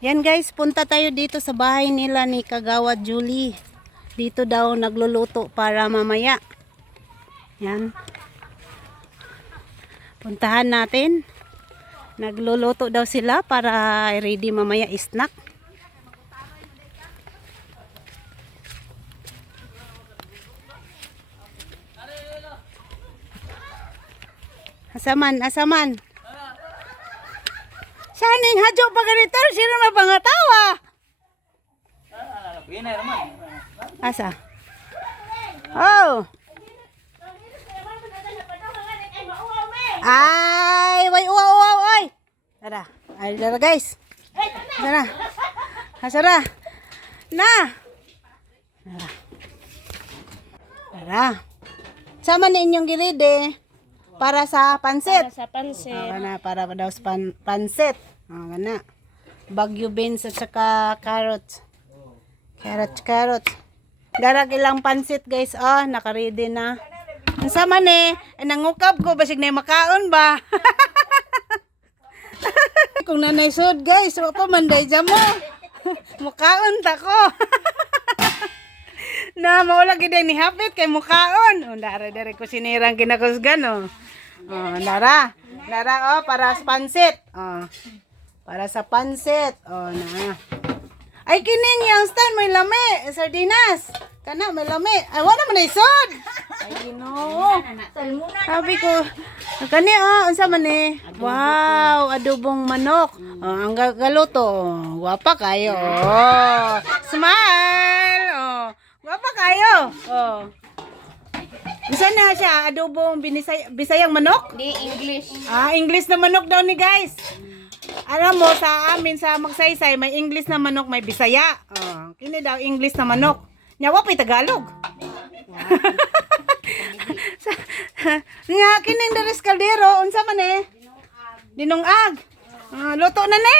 Yan guys, punta tayo dito sa bahay nila ni Kagawad Julie. Dito daw nagluluto para mamaya. Yan. Puntahan natin. Nagluluto daw sila para ready mamaya snack. Asaman, asaman. Hadyo pa ganito, sino mapangatawa? Asa? Oh. Ay, way uwa uwa oy. Tara. Ay, tara guys. Tara. Hasara. Na. Tara. Tara. Sama na inyong gilid Para sa pansit. Sa pansit. Ah, na, para pa daw sa pan pansit. Ah, na. Bagyo beans at saka carrots. Carrots, carrots. Darag ilang pansit guys. Oh, naka-ready na. Ang sama ni, eh, nangukap ko, basig na makaon ba? Kung nanay sud guys, wa pa manday dyan mo. mukaon ta ko. na maula gid ni hapit kay mukaon. Oh, dara dere ko sinirang kinakusgan oh. Oh, nara. Nara oh para sa pansit. Oh. Para sa pansit. Oh, na. Ay kining yung stand may lami, sardinas. Kana may lami. Ay wala man isod. Ay Ginoo. Sabi ko, kani oh, unsa man ni? Wow, adobong manok. Oh, ang ga- galuto. Gwapa kayo. Oh. Smile. Oh. Gwapa kayo. Oh. Unsa na siya? Adobong binisay bisayang manok? Di English. Ah, English na manok daw ni guys. Alam mo, sa amin, sa magsaysay, may English na manok, may Bisaya. Oh, kini daw English na manok. Nyawa pa'y Tagalog. Nga, kining daris kaldero, unsa man eh? Dinungag. Ah, luto na ne?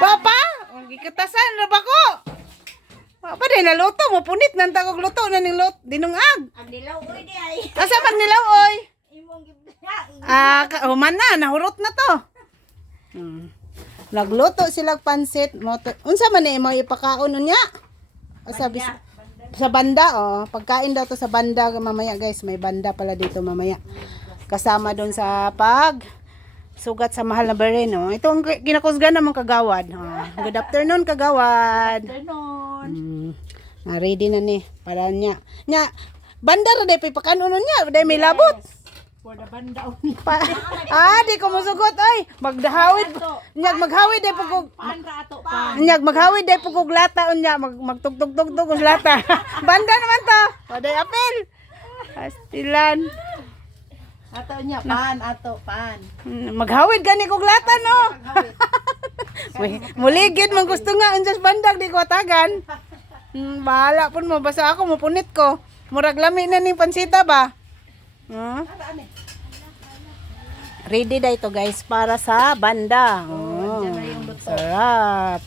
Papa, oh, gikatasan na ba ko? Papa, din naluto mo, punit ng tagog luto na ning lut, dinungag. Ang dilaw ko di ay. Asa man nilaw, oy? Imong gibna. Ah, human na, nahurot na to. Hmm. Nagluto sila pansit. Moto, unsa man ni mo ipakaon unya? O sabi sa, sa banda oh, pagkain daw to sa banda mamaya guys, may banda pala dito mamaya. Kasama doon sa pag sugat sa mahal na barin oh. Ito ang ginakusgan naman kagawad. Oh. Good afternoon kagawad. Ganon. Mm. Na ready na ni para niya. Nya banda ra day pipakanon niya, day may labot. For the banda Pa, ah, di ko musugot ay. Magdahawid. Nyag maghawid day pugog. Ato pa? Nyag maghawid day pugog lata unya mag magtugtog-tugtog us lata. Banda naman to. Paday apel. Astilan. Ato niya pan, ato pan. Hmm, Maghawid gani kog lata no. Muligid man gusto nga unjas bandag di ko tagan. Hmm, bahala pun mo basta ako mupunit ko. Murag lami na ning pansita ba? Hmm? Ready na ito guys para sa banda. Oh, sarap.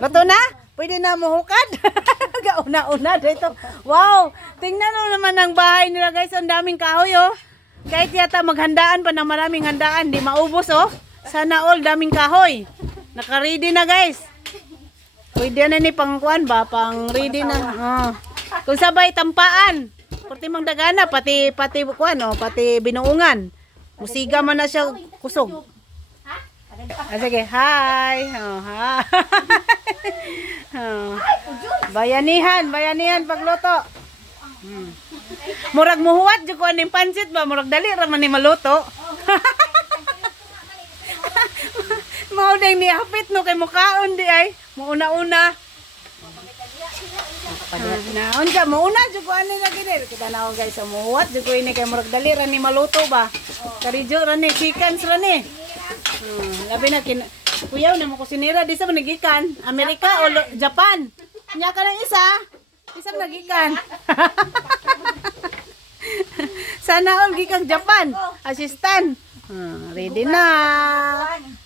Luto na? Pwede na muhukad? Gauna-una dito. Wow! Tingnan mo naman ang bahay nila guys. Ang daming kahoy oh. Kahit yata maghandaan pa ng maraming handaan. Di maubos oh. Sana all daming kahoy. Naka-ready na guys. Pwede na ni pangkuan ba? Pang ready na. Oh. Kung sabay tampaan. Pati mang dagana, pati pati kuan oh, pati binuungan. Musiga man na siya kusog. Ah, sige, hi. Oh, hi. oh. Bayanihan, bayanihan pagluto. Hmm. Murag muhuwat jud ko aning pansit ba, murag dali ra man ni maluto. Mao ding ni hapit no kay mukaon di ay. Muuna-una. Ah, na unsa mo una jud ko ani lagi dir kita na guys muhuwat jud ko ini kay murag dali ra ni maluto ba. Karijo ra ni chickens ra ni. Hmm, labi na kin Kuyaw na mo kusinira di sa manigikan Amerika o Japan. Nya ka ng isa. Isa nagikan. Sana all gikang Japan. Assistant. Hmm, ready na.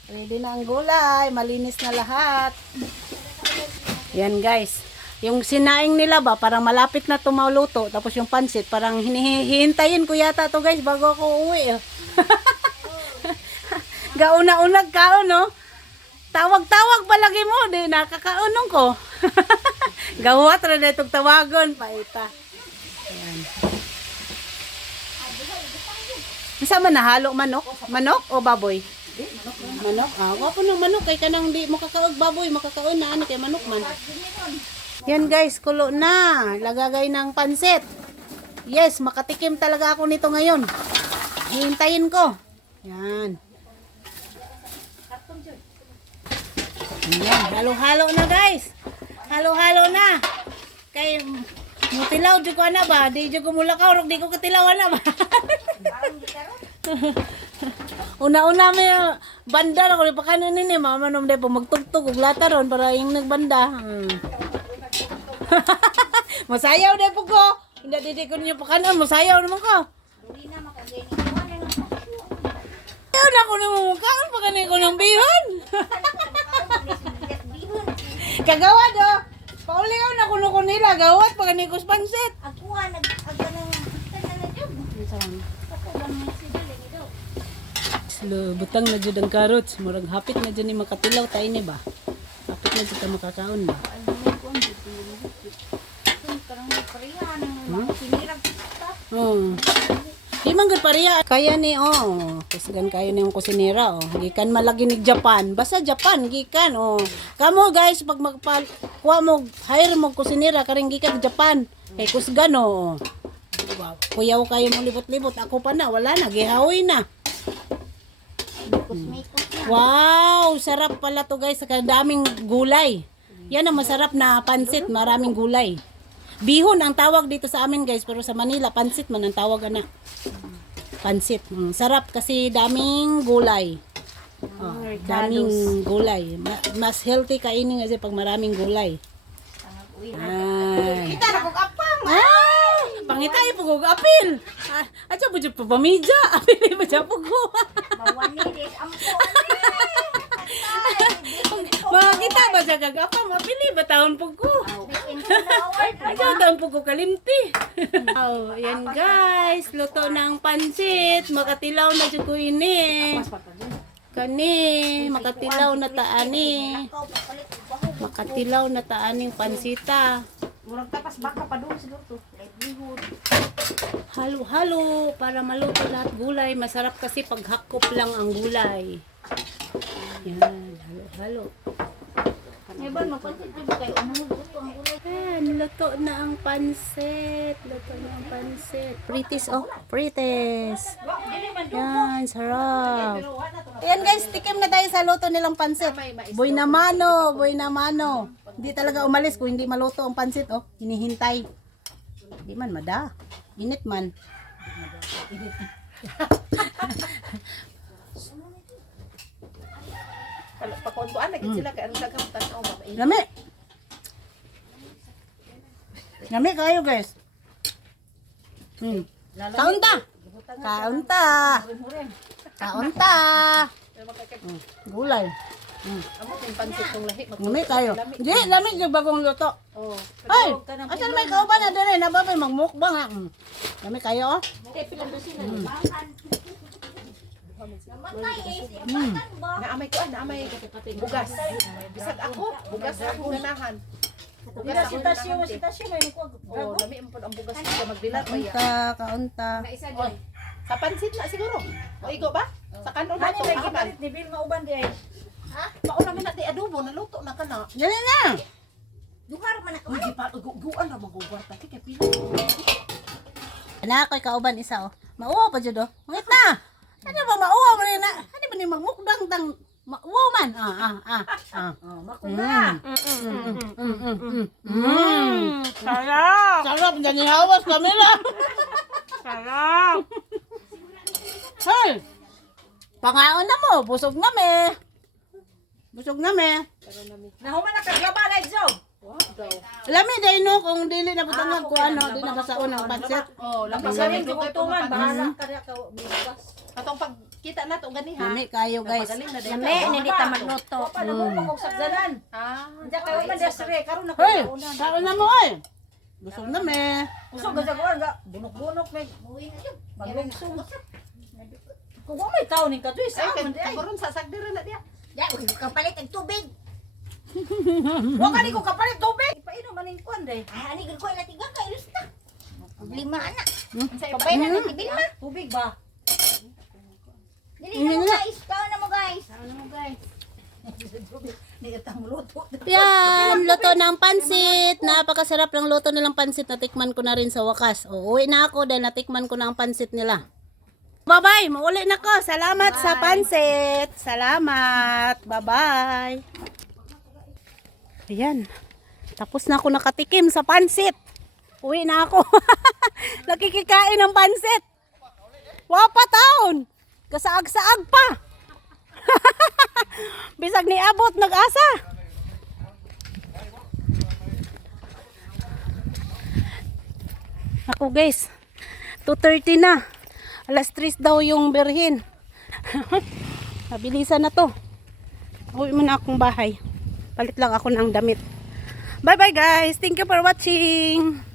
Ready na ang gulay. Malinis na lahat. Yan guys. Yung sinaing nila ba, parang malapit na tumaluto. Tapos yung pansit, parang hinihintayin ko yata to guys bago ako uwi. oh. Gauna-unag kao, no? Tawag-tawag palagi mo, di nakakaunong ko. Gawat ra na itong tawagon, paita. Ayan. Isa man nahalo manok? Manok o baboy? Manok? Ah, wapo ng manok kay kanang di makakaog baboy, makakaon na ano kay manok man. Yan guys, kulo na. Lagagay ng pansit. Yes, makatikim talaga ako nito ngayon. Hihintayin ko. Yan. Yan, halo-halo na guys. Halo-halo na. Kay mutilaw jud ko na ba? Di jud ko mulakaw, rog di ko katilaw na ba? Una-una may banda na ko di pa kanon ni mama nom de po magtugtog og lata ron para yung nagbanda. Hmm. Masayaw de po ko. Hindi didi ko niyo pa kanon, masayaw naman ko. Ayaw na ko nang mukhaan pa kanay ko ng bihon. Kagawa do. Pauliw na kuno ko nila gawat pa kanay ko sa pansit. Ako nga, nag, na naman daw. Slo, butang na jud ang carrots. Murag hapit na jud ni makatilaw tayo ni ba? Hapit na jud ta makakaon ba? Karang may parihan, ng mga sinirang kita. Oh. Di man gud pareha. Kaya ni oh. Kusgan kayo ni yung kusinera oh. Gikan malagi ni Japan. Basta Japan gikan oh. Kamo guys pag magpal kuha mo hire mo kusinera karing gikan Japan. Kay kusgan oh. Wow. Kuyaw kayo mo libot-libot. Ako pa na wala na gihawi na. Na. Wow, sarap pala to guys. Saka daming gulay. Yan ang masarap na pansit, maraming gulay. Bihon ang tawag dito sa amin guys, pero sa Manila pansit man ang tawag ana. Pansit. Mm, sarap kasi daming gulay. Oh, daming gulay. Ma- mas healthy kainin kasi pag maraming gulay. Ay. Kita na kong apang. Ah, pangitay po kog apil. Ah, atsa po dyan pa pamidya. Apil ba dyan po ko. Mawanilis. Ampo. Mga kita ba sa gagapa, mapili ba taon po ko? Ayaw taon po ko kalimti. oh, yan guys, luto ng pansit. Makatilaw na dyan ko ini. Kani, makatilaw na taani. Makatilaw na taaning pansita. Murag tapas baka pa doon siguro to. Livelihood. Halo-halo para maluto lahat gulay. Masarap kasi pag hakop lang ang gulay. Yan, halo-halo. Ngayon, mapansin ko ba kayo? Ano mo gusto ang ulo? Yan, luto na ang pansit. Luto na ang pansit. Pritis, oh. Pritis. Yan, sarap. Ayan guys, tikim na tayo sa luto nilang pansit. Boy na mano, boy na mano. Hindi talaga umalis kung hindi maluto ang pansit, oh. Hinihintay. Hindi man, mada. Init man. Pakontuan lagi Hmm. sila kay ang daghang tanaw ba. Lami. Lami kayo guys. Hmm. Kaunta. Kaunta. Kaunta. Hmm. Gulay. Hmm. Lami kayo. Di, lami yung bagong luto. Oh. Ay, asan may kauban na doon eh. Nababay magmukbang ha. Hmm. Lami kayo oh. Eh. Apatan ba? Naamay ko ah, naamay bugas. Bisag ako, bugas ako ganahan. Bugas ako ganahan. Si Tasyo may ko. Oh, lami ang ang bugas ko magdilat pa ya. Kaunta, kaunta. Oy, Sa pansit na siguro. O igo ba? Sa kanon na to. Aman. ni Bill mauban di ay. Mauna man natin adobo, naluto na ka na. Dali na. Duhar man ako. Uy, di pa, guguan na magugwarta. Kaya pila. Na ako'y kauban isa oh. Mauwa pa dyan oh. Mangit na. Ano ba mauwa rin na? Ano ba ni magmukbang tang mauwa man? Ah, ah, ah, ah. Oh, Mm. makuha. Mm, mm, mm, mm, mm. Sarap! Sarap! Diyan ihawas kami lang. Sarap! Hey! Pangaon na mo! Busog na me! Busog na me! Nahuman na kaglaba na iso. Lami dahil no, kung dili na butangag ko ano, di na basaon ang pansit. Oh, lamang Pasaling sa ko tuman bahala ka ka bigas. Katong pagkita na to gani ha. Kayo guys. Lami, hindi ta magluto. Pa na mo ko sabzanan. Ah. Diya kayo man desre karon na Hey! ko. Kaon na mo ay! Busog na me! Usog ga jagoan ga bunok-bunok may Uwi na yun. maglungsong. Kung wa may taon ni ka tuis Ay, sa man di ay. karon sa sagdira na diya. Ya, huwag kang palit ang tubig. Wa ka ni ko kapalit tubig. Ipainom maning kwan day. Ah, ani ko na tiga ka ilus na. Lima na. Hmm? Pabay na natin bilma. Tubig ba? Dili na mo guys. Kao na mo guys. Kao na mo guys. Yan, luto ng pansit. Napakasarap ng luto nilang pansit. Natikman ko na rin sa wakas. O, uwi na ako dahil natikman ko na ang pansit nila. Bye-bye! Mauli na ko. Salamat sa pansit. Salamat. Bye-bye. Ayan. Tapos na ako nakatikim sa pansit. Uwi na ako. Nakikikain ng pansit. Wapa taon. Kasaag-saag pa. Bisag ni abot nag-asa. Ako guys, 2.30 na. Alas 3 daw yung berhin. Mabilisan na to. Uwi mo na akong bahay. Palit lang ako ng damit. Bye bye guys. Thank you for watching.